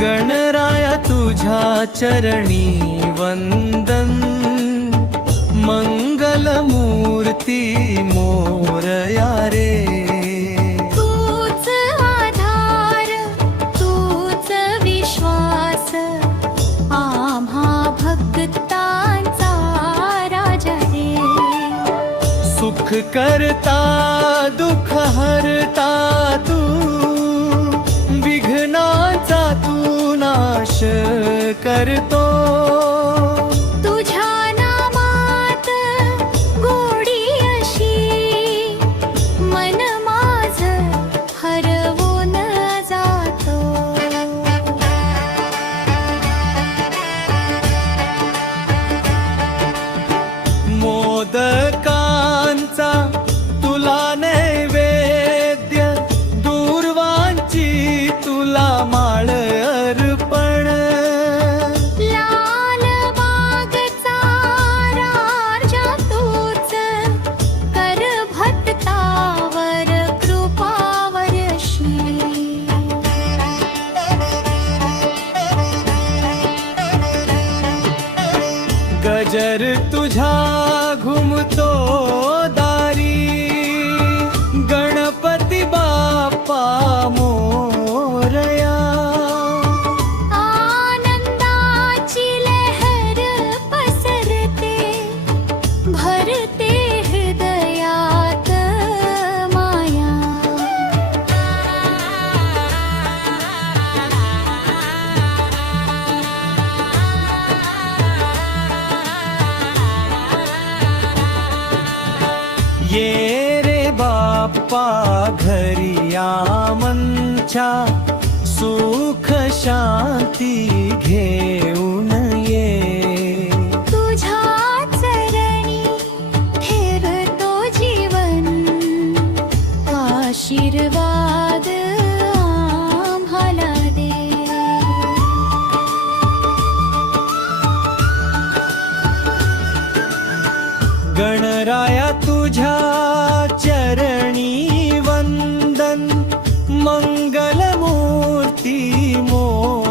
गणराया तुझ्या चरणी वंदन, मंगलमूर्ती मोरया रे. तूच आधार, तूच विश्वास, आम्हा भक्तांचा राजा रे. सुख करता दुःख हरता तू, विघ्नाचा तू नाश करतो. तुझ्या नामात गोडी अशी, मन माझ हरवून जातो. मोदकांचा तुला नैवेद्य, दूर्वांची तुला माळ अर्पण. लाल बागचा राजा तूच, कर भक्तावर कृपा वर्षी. गजर तुझा घुमतो दारी, गणपती बाप्पा मोरया. आनंदाची लहर पसरते, भरते हृदयात माया. ये रे बाप्पा घरी आमच्या, सुख शांती घेऊन ये. तुझ्या चरणी ठेवतो जीवन, आशीर्वाद आम्हाला दे. गणराया तुझ्या चरणी वंदन, मंगलमूर्ती मोरया.